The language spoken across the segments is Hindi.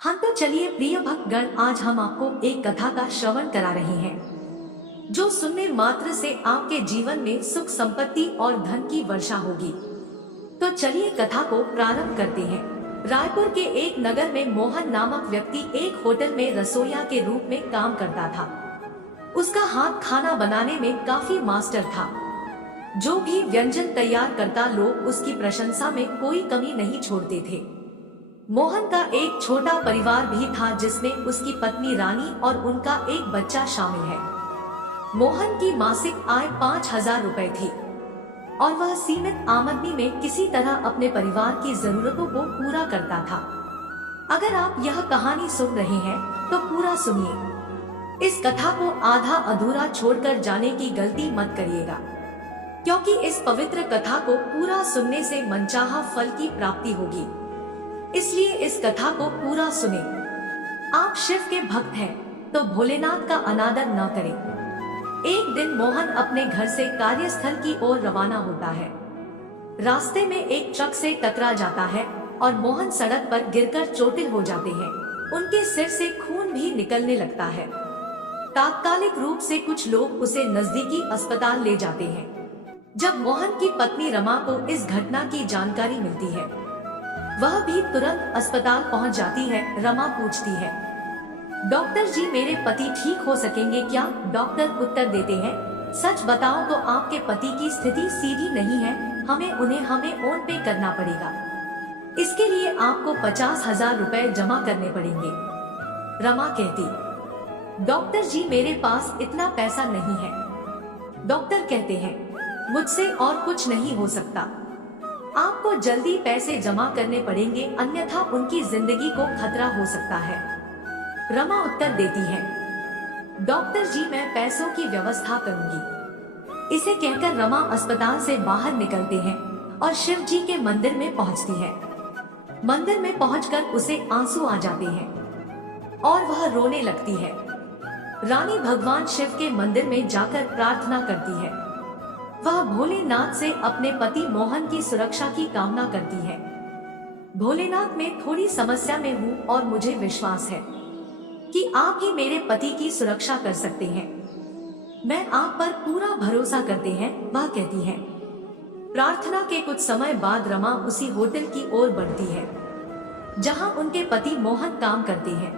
हाँ तो चलिए प्रिय भक्तगण, आज हम आपको एक कथा का श्रवण करा रहे हैं जो सुनने मात्र से आपके जीवन में सुख संपत्ति और धन की वर्षा होगी। तो चलिए कथा को प्रारंभ करते हैं। रायपुर के एक नगर में मोहन नामक व्यक्ति एक होटल में रसोइया के रूप में काम करता था। उसका हाथ खाना बनाने में काफी मास्टर था। जो भी व्यंजन तैयार करता लोग उसकी प्रशंसा में कोई कमी नहीं छोड़ते थे। मोहन का एक छोटा परिवार भी था जिसमें उसकी पत्नी रानी और उनका एक बच्चा शामिल है। मोहन की मासिक आय 5,000 रुपए थी और वह सीमित आमदनी में किसी तरह अपने परिवार की जरूरतों को पूरा करता था। अगर आप यह कहानी सुन रहे हैं तो पूरा सुनिए। इस कथा को आधा अधूरा छोड़कर जाने की गलती मत करिएगा, क्योंकि इस पवित्र कथा को पूरा सुनने से मनचाहा फल की प्राप्ति होगी। इसलिए इस कथा को पूरा सुने। आप शिव के भक्त हैं तो भोलेनाथ का अनादर न करें। एक दिन मोहन अपने घर से कार्यस्थल की ओर रवाना होता है। रास्ते में एक ट्रक से टकरा जाता है और मोहन सड़क पर गिरकर चोटिल हो जाते हैं। उनके सिर से खून भी निकलने लगता है। तात्कालिक रूप से कुछ लोग उसे नजदीकी अस्पताल ले जाते हैं। जब मोहन की पत्नी रमा को इस घटना की जानकारी मिलती है, वह भी तुरंत अस्पताल पहुंच जाती है। रमा पूछती है, डॉक्टर जी मेरे पति ठीक हो सकेंगे क्या? डॉक्टर उत्तर देते हैं, सच बताओ तो आपके पति की स्थिति सीधी नहीं है। हमें ओन पे करना पड़ेगा। इसके लिए आपको 50,000 रुपए जमा करने पड़ेंगे। रमा कहती, डॉक्टर जी मेरे पास इतना पैसा नहीं है। डॉक्टर कहते हैं, मुझसे और कुछ नहीं हो सकता। आपको जल्दी पैसे जमा करने पड़ेंगे, अन्यथा उनकी जिंदगी को खतरा हो सकता है। रमा उत्तर देती है, डॉक्टर जी मैं पैसों की व्यवस्था करूंगी। इसे कहकर रमा अस्पताल से बाहर निकलते हैं और शिव जी के मंदिर में पहुंचती है। मंदिर में पहुंचकर उसे आंसू आ जाते हैं और वह रोने लगती है। रानी भगवान शिव के मंदिर में जाकर प्रार्थना करती है। वह भोलेनाथ से अपने पति मोहन की सुरक्षा की कामना करती है। भोलेनाथ मैं थोड़ी समस्या में हूँ और मुझे विश्वास है कि आप ही मेरे पति की सुरक्षा कर सकते हैं। मैं आप पर पूरा भरोसा करते हैं, वह कहती है। प्रार्थना के कुछ समय बाद रमा उसी होटल की ओर बढ़ती है जहां उनके पति मोहन काम करते हैं।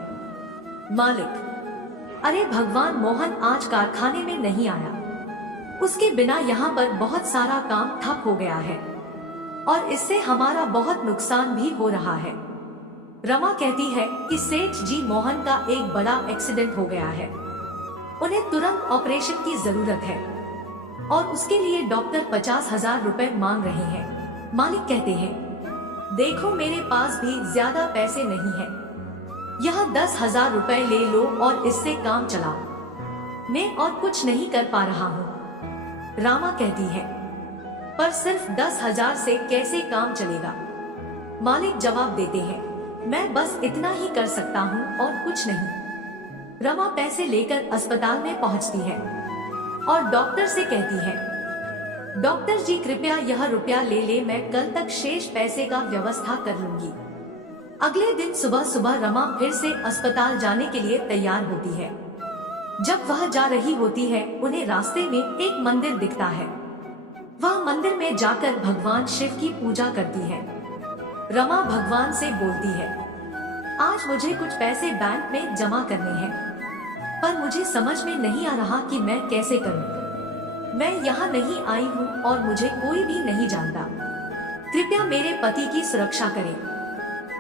मालिक, अरे भगवान, मोहन आज कारखाने में नहीं आया। उसके बिना यहाँ पर बहुत सारा काम ठप हो गया है और इससे हमारा बहुत नुकसान भी हो रहा है। रमा कहती है कि सेठ जी, मोहन का एक बड़ा एक्सीडेंट हो गया है। उन्हें तुरंत ऑपरेशन की जरूरत है और उसके लिए डॉक्टर 50,000 रुपए मांग रहे हैं। मालिक कहते हैं, देखो मेरे पास भी ज्यादा पैसे नहीं है। यह 10,000 रुपए ले लो और इससे काम चलाओ। मैं और कुछ नहीं कर पा रहा हूँ। रामा कहती है, पर सिर्फ 10,000 से कैसे काम चलेगा? मालिक जवाब देते हैं, मैं बस इतना ही कर सकता हूँ और कुछ नहीं। रमा पैसे लेकर अस्पताल में पहुँचती है और डॉक्टर से कहती है, डॉक्टर जी कृपया यह रुपया ले ले, मैं कल तक शेष पैसे का व्यवस्था कर लूंगी। अगले दिन सुबह सुबह रमा फिर से अस्पताल जाने के लिए तैयार होती है। जब वह जा रही होती है, उन्हें रास्ते में एक मंदिर दिखता है। वह मंदिर में जाकर भगवान शिव की पूजा करती है। रमा भगवान से बोलती है, आज मुझे कुछ पैसे बैंक में जमा करने हैं, पर मुझे समझ में नहीं आ रहा कि मैं कैसे करूं। मैं यहाँ नहीं आई हूँ और मुझे कोई भी नहीं जानता। कृपया मेरे पति की सुरक्षा करें।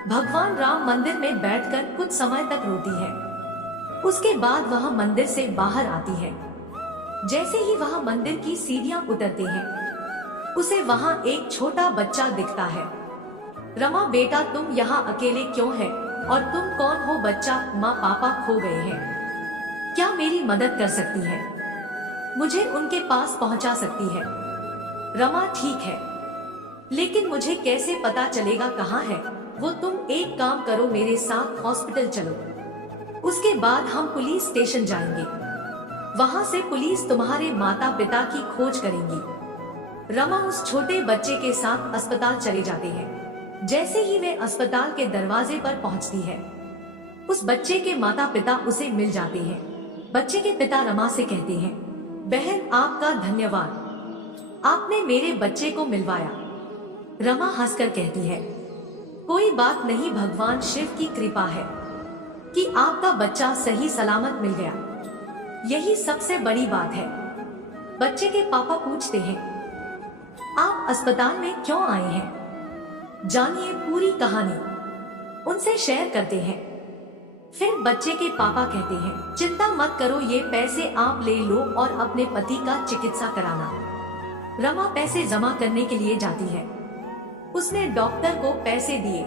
भगवान राम मंदिर में बैठकर कुछ समय तक रोती है। उसके बाद वह मंदिर से बाहर आती है। जैसे ही वह मंदिर की सीढ़ियां उतरते हैं, उसे वहां एक छोटा बच्चा दिखता है। रमा, बेटा तुम यहाँ अकेले क्यों है और तुम कौन हो? बच्चा, माँ पापा खो गए हैं, क्या मेरी मदद कर सकती है? मुझे उनके पास पहुंचा सकती है? रमा, ठीक है, लेकिन मुझे कैसे पता चलेगा कहाँ है वो? तुम एक काम करो, मेरे साथ हॉस्पिटल चलो। उसके बाद हम पुलिस स्टेशन जाएंगे। वहां से पुलिस तुम्हारे माता पिता की खोज करेंगी। रमा उस छोटे बच्चे के साथ अस्पताल चले जाते हैं। जैसे ही वे अस्पताल के दरवाजे पर पहुंचती है, उस बच्चे के माता पिता उसे मिल जाते हैं। बच्चे के पिता रमा से कहते हैं, बहन आपका धन्यवाद, आपने मेरे बच्चे को मिलवाया। रमा हंसकर कहती है, कोई बात नहीं, भगवान शिव की कृपा है कि आपका बच्चा सही सलामत मिल गया, यही सबसे बड़ी बात है। बच्चे के पापा पूछते हैं, आप अस्पताल में क्यों आए हैं? जानिए पूरी कहानी, उनसे शेयर करते हैं। फिर बच्चे के पापा कहते हैं, चिंता मत करो, ये पैसे आप ले लो और अपने पति का चिकित्सा कराना। रमा पैसे जमा करने के लिए जाती है। उसने डॉक्टर को पैसे दिए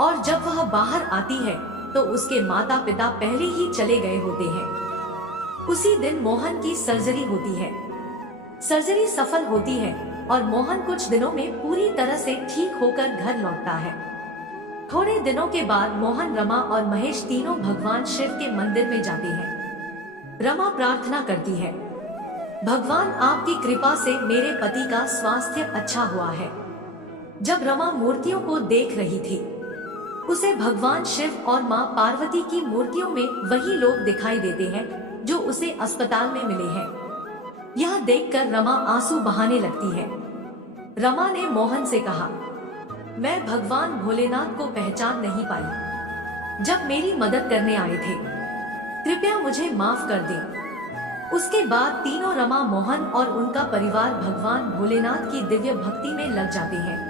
और जब वह बाहर आती है तो उसके माता पिता पहले ही चले गए होते हैं। उसी दिन मोहन की सर्जरी होती है। सर्जरी सफल होती है और मोहन कुछ दिनों में पूरी तरह से ठीक होकर घर लौटता है। थोड़े दिनों के बाद मोहन, रमा और महेश तीनों भगवान शिव के मंदिर में जाते हैं। रमा प्रार्थना करती है, भगवान आपकी कृपा से मेरे पति का स्वास्थ्य अच्छा हुआ है। जब रमा मूर्तियों को देख रही थी, उसे भगवान शिव और मां पार्वती की मूर्तियों में वही लोग दिखाई देते हैं जो उसे अस्पताल में मिले हैं। यह देखकर रमा आंसू बहाने लगती है। रमा ने मोहन से कहा, मैं भगवान भोलेनाथ को पहचान नहीं पाई जब मेरी मदद करने आए थे, कृपया मुझे माफ कर दें। उसके बाद तीनों, रमा, मोहन और उनका परिवार भगवान भोलेनाथ की दिव्य भक्ति में लग जाते हैं।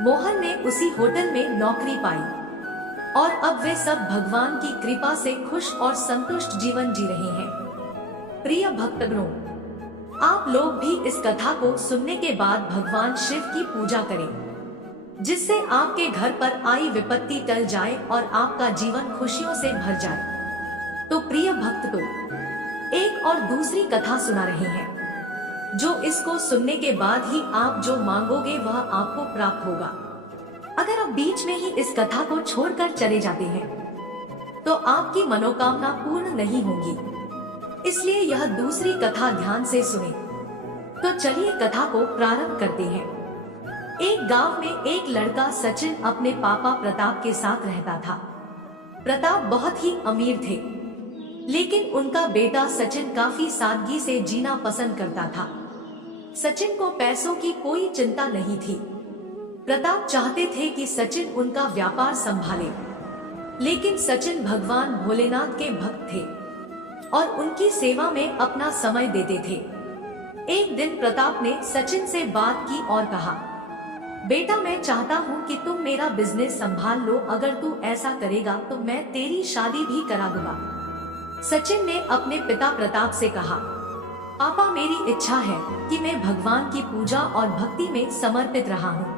मोहन ने उसी होटल में नौकरी पाई और अब वे सब भगवान की कृपा से खुश और संतुष्ट जीवन जी रहे हैं। प्रिय भक्तगणों, आप लोग भी इस कथा को सुनने के बाद भगवान शिव की पूजा करें, जिससे आपके घर पर आई विपत्ति टल जाए और आपका जीवन खुशियों से भर जाए। तो प्रिय भक्तों, एक और दूसरी कथा सुना रहे हैं, जो इसको सुनने के बाद ही आप जो मांगोगे वह आपको प्राप्त होगा। अगर आप बीच में ही इस कथा को छोड़कर चले जाते हैं तो आपकी मनोकामना पूर्ण नहीं होगी। इसलिए यह दूसरी कथा ध्यान से सुने। तो चलिए कथा को प्रारंभ करते हैं। एक गांव में एक लड़का सचिन अपने पापा प्रताप के साथ रहता था। प्रताप बहुत ही अमीर थे, लेकिन उनका बेटा सचिन काफी सादगी से जीना पसंद करता था। सचिन को पैसों की कोई चिंता नहीं थी। प्रताप चाहते थे कि सचिन उनका व्यापार संभाले, लेकिन सचिन भगवान भोलेनाथ के भक्त थे और उनकी सेवा में अपना समय देते थे। एक दिन प्रताप ने सचिन से बात की और कहा, बेटा, मैं चाहता हूँ कि तुम मेरा बिजनेस संभाल लो। अगर तू ऐसा करेगा तो मैं तेरी शादी भी करा दूंगा। सचिन ने अपने पिता प्रताप से कहा, पापा, मेरी इच्छा है कि मैं भगवान की पूजा और भक्ति में समर्पित रहा हूँ।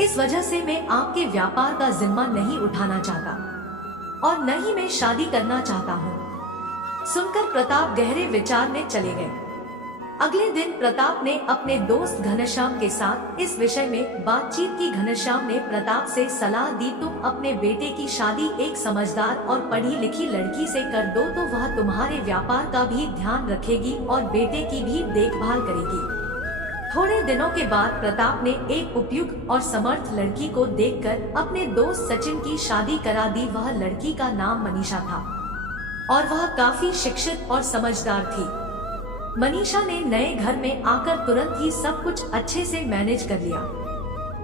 इस वजह से मैं आपके व्यापार का जिम्मा नहीं उठाना चाहता और न ही मैं शादी करना चाहता हूँ। सुनकर प्रताप गहरे विचार में चले गए। अगले दिन प्रताप ने अपने दोस्त घनश्याम के साथ इस विषय में बातचीत की। घनश्याम ने प्रताप से सलाह दी, तुम अपने बेटे की शादी एक समझदार और पढ़ी लिखी लड़की से कर दो तो वह तुम्हारे व्यापार का भी ध्यान रखेगी और बेटे की भी देखभाल करेगी। थोड़े दिनों के बाद प्रताप ने एक उपयुक्त और समर्थ लड़की को देखकर अपने दोस्त सचिन की शादी करा दी। वह लड़की का नाम मनीषा था और वह काफी शिक्षित और समझदार थी। मनीषा ने नए घर में आकर तुरंत ही सब कुछ अच्छे से मैनेज कर लिया।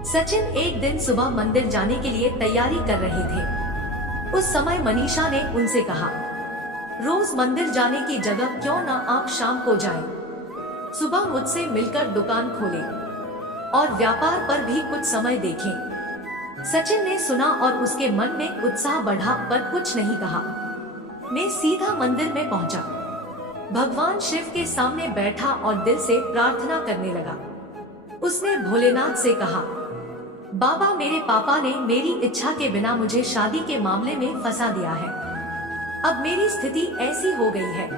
सचिन एक दिन सुबह मंदिर जाने के लिए तैयारी कर रहे थे। उस समय मनीषा ने उनसे कहा, रोज मंदिर जाने की जगह क्यों ना आप शाम को जाएं? सुबह मुझसे मिलकर दुकान खोलें और व्यापार पर भी कुछ समय देखें। सचिन ने सुना और उसके मन में उत्साह बढ़ा, पर कुछ नहीं कहा। मैं सीधा मंदिर में पहुंचा, भगवान शिव के सामने बैठा और दिल से प्रार्थना करने लगा। उसने भोलेनाथ से कहा, बाबा, मेरे पापा ने मेरी इच्छा के बिना मुझे शादी के मामले में फंसा दिया है। अब मेरी स्थिति ऐसी हो गई है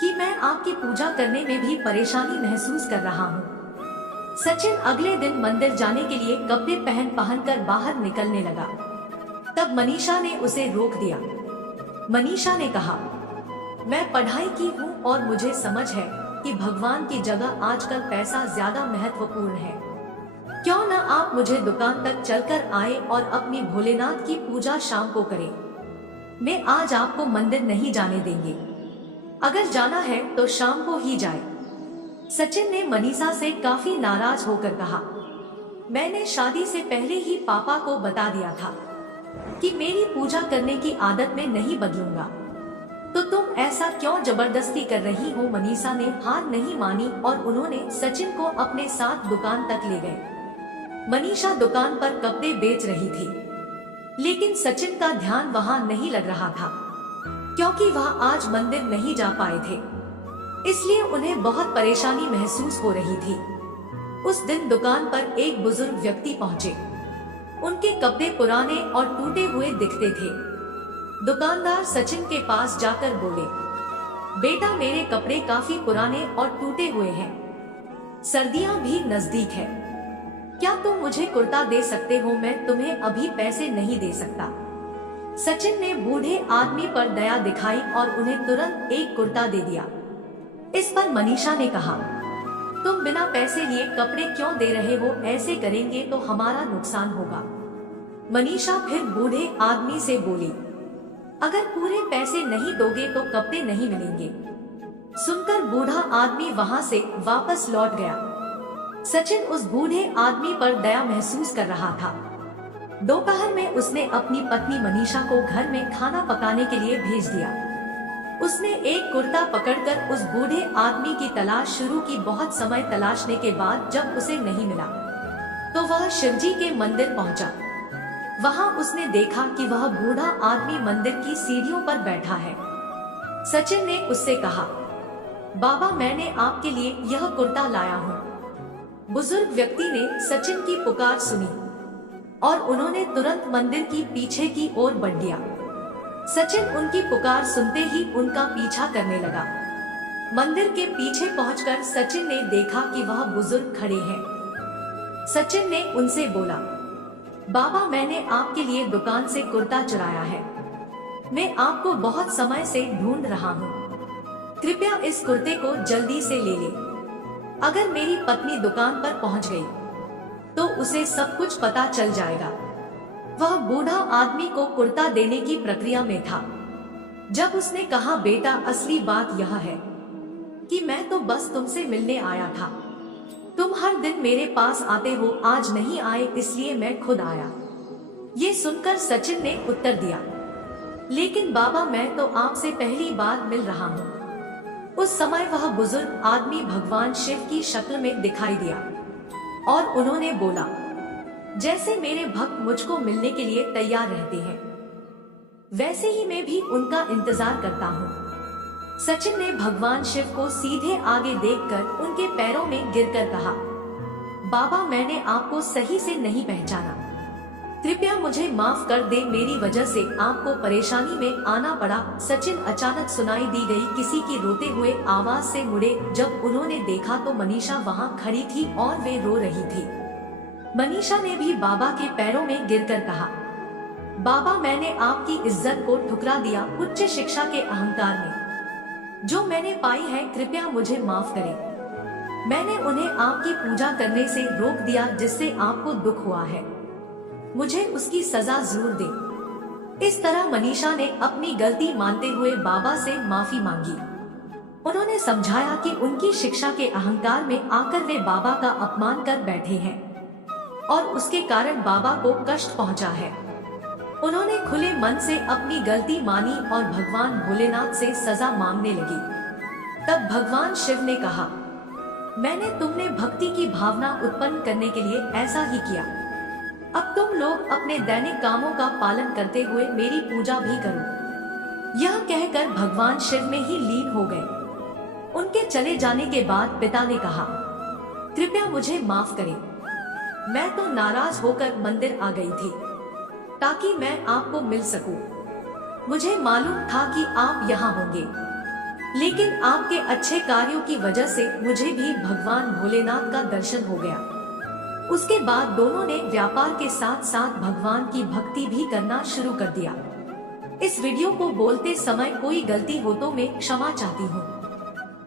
कि मैं आपकी पूजा करने में भी परेशानी महसूस कर रहा हूँ। सचिन अगले दिन मंदिर जाने के लिए कपड़े पहनकर बाहर निकलने लगा। तब मनीषा ने उसे रोक दिया। मनीषा ने कहा, मैं पढ़ाई की हूँ और मुझे समझ है कि भगवान की जगह आजकल पैसा ज्यादा महत्वपूर्ण है। क्यों न आप मुझे दुकान तक चलकर आए और अपनी भोलेनाथ की पूजा शाम को करें। मैं आज आपको मंदिर नहीं जाने देंगे। अगर जाना है तो शाम को ही जाए। सचिन ने मनीषा से काफी नाराज होकर कहा, मैंने शादी से पहले ही पापा को बता दिया था कि मेरी पूजा करने की आदत में नहीं बदलूंगा, तो तुम ऐसा क्यों जबरदस्ती कर रही हो। मनीषा ने हार नहीं मानी और उन्होंने सचिन को अपने साथ दुकान तक ले गए। मनीषा दुकान पर कपड़े बेच रही थी, लेकिन सचिन का ध्यान वहां नहीं लग रहा था, क्योंकि वह आज मंदिर नहीं जा पाए थे, इसलिए उन्हें बहुत परेशानी महसूस हो रही थी। उस दिन दुकान पर एक बुजुर्ग व्यक्ति पहुंचे। उनके कपड़े पुराने और टूटे हुए दिखते थे। दुकानदार सचिन के पास जाकर बोले, बेटा मेरे कपड़े काफी पुराने और टूटे हुए हैं, सर्दियां भी नजदीक है, क्या तुम मुझे कुर्ता दे सकते हो। मैं तुम्हें अभी पैसे नहीं दे सकता। सचिन ने बूढ़े आदमी पर दया दिखाई और उन्हें तुरंत एक कुर्ता दे दिया। इस पर मनीषा ने कहा, तुम बिना पैसे लिए कपड़े क्यों दे रहे हो, ऐसे करेंगे तो हमारा नुकसान होगा। मनीषा फिर बूढ़े आदमी से बोली, अगर पूरे पैसे नहीं दोगे तो कपड़े नहीं मिलेंगे। सुनकर बूढ़ा आदमी वहां से वापस लौट गया। सचिन उस बूढ़े आदमी पर दया महसूस कर रहा था। दोपहर में उसने अपनी पत्नी मनीषा को घर में खाना पकाने के लिए भेज दिया। उसने एक कुर्ता पकड़कर उस बूढ़े आदमी की तलाश शुरू की। बहुत समय तलाशने के बाद जब उसे नहीं मिला तो वह शिवजी के मंदिर पहुंचा। वहां उसने देखा कि वह बूढ़ा आदमी मंदिर की सीढ़ियों पर बैठा है। सचिन ने उससे कहा, बाबा मैंने आपके लिए यह कुर्ता लाया हूँ। बुजुर्ग व्यक्ति ने सचिन की पुकार सुनी और उन्होंने तुरंत मंदिर की पीछे की ओर बढ़ दिया। सचिन उनकी पुकार सुनते ही उनका पीछा करने लगा। मंदिर के पीछे पहुंचकर सचिन ने देखा कि वह बुजुर्ग खड़े हैं। सचिन ने उनसे बोला, बाबा मैंने आपके लिए दुकान से कुर्ता चुराया है। मैं आपको बहुत समय से ढूंढ रहा हूँ। कृपया इस कुर्ते को जल्दी से ले ले। अगर मेरी पत्नी दुकान पर पहुँच गई तो उसे सब कुछ पता चल जाएगा। वह बूढ़ा आदमी को कुर्ता देने की प्रक्रिया में था जब उसने कहा, बेटा असली बात यह है कि मैं तो बस तुमसे मिलने आया था। तुम हर दिन मेरे पास आते हो, आज नहीं आए इसलिए मैं खुद आया। ये सुनकर सचिन ने उत्तर दिया, लेकिन बाबा मैं तो आपसे पहली बार मिल रहा हूँ। उस समय वह बुजुर्ग आदमी भगवान शिव की शक्ल में दिखाई दिया और उन्होंने बोला, जैसे मेरे भक्त मुझको मिलने के लिए तैयार रहते हैं, वैसे ही मैं भी उनका इंतजार करता हूँ। सचिन ने भगवान शिव को सीधे आगे देखकर उनके पैरों में गिरकर कहा, बाबा मैंने आपको सही से नहीं पहचाना, कृपया मुझे माफ कर दे, मेरी वजह से आपको परेशानी में आना पड़ा। सचिन अचानक सुनाई दी गई किसी की रोते हुए आवाज से मुड़े। जब उन्होंने देखा तो मनीषा वहां खड़ी थी और वे रो रही थी। मनीषा ने भी बाबा के पैरों में गिरकर कहा, बाबा मैंने आपकी इज्जत को ठुकरा दिया, उच्च शिक्षा के अहंकार में जो मैंने पाई है, कृपया मुझे माफ करें। मैंने उन्हें आपकी पूजा करने से रोक दिया जिससे आपको दुख हुआ है, मुझे उसकी सजा जरूर दे। इस तरह मनीषा ने अपनी गलती मानते हुए बाबा से माफी मांगी। उन्होंने समझाया कि उनकी शिक्षा के अहंकार में आकर वे बाबा का अपमान कर बैठे हैं और उसके कारण बाबा को कष्ट पहुंचा है। उन्होंने खुले मन से अपनी गलती मानी और भगवान भोलेनाथ से सजा मांगने लगी। तब भगवान शिव ने कहा, मैंने तुमने भक्ति की भावना उत्पन्न करने के लिए ऐसा ही किया। अब तुम लोग अपने दैनिक कामों का पालन करते हुए मेरी पूजा भी करो। यह कहकर भगवान शिव में ही लीन हो गए। उनके चले जाने के बाद पिता ने कहा, कृपया मुझे माफ करें, मैं तो नाराज होकर मंदिर आ गई थी ताकि मैं आपको मिल सकूं। मुझे मालूम था कि आप यहाँ होंगे, लेकिन आपके अच्छे कार्यों की वजह से मुझे भी भगवान भोलेनाथ का दर्शन हो गया। उसके बाद दोनों ने व्यापार के साथ साथ भगवान की भक्ति भी करना शुरू कर दिया। इस वीडियो को बोलते समय कोई गलती हो तो मैं क्षमा चाहती हूँ।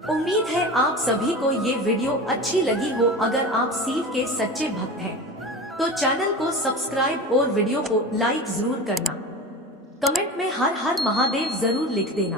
उम्मीद है आप सभी को ये वीडियो अच्छी लगी हो। अगर आप शिव के सच्चे भक्त हैं तो चैनल को सब्सक्राइब और वीडियो को लाइक जरूर करना। कमेंट में हर हर महादेव जरूर लिख देना।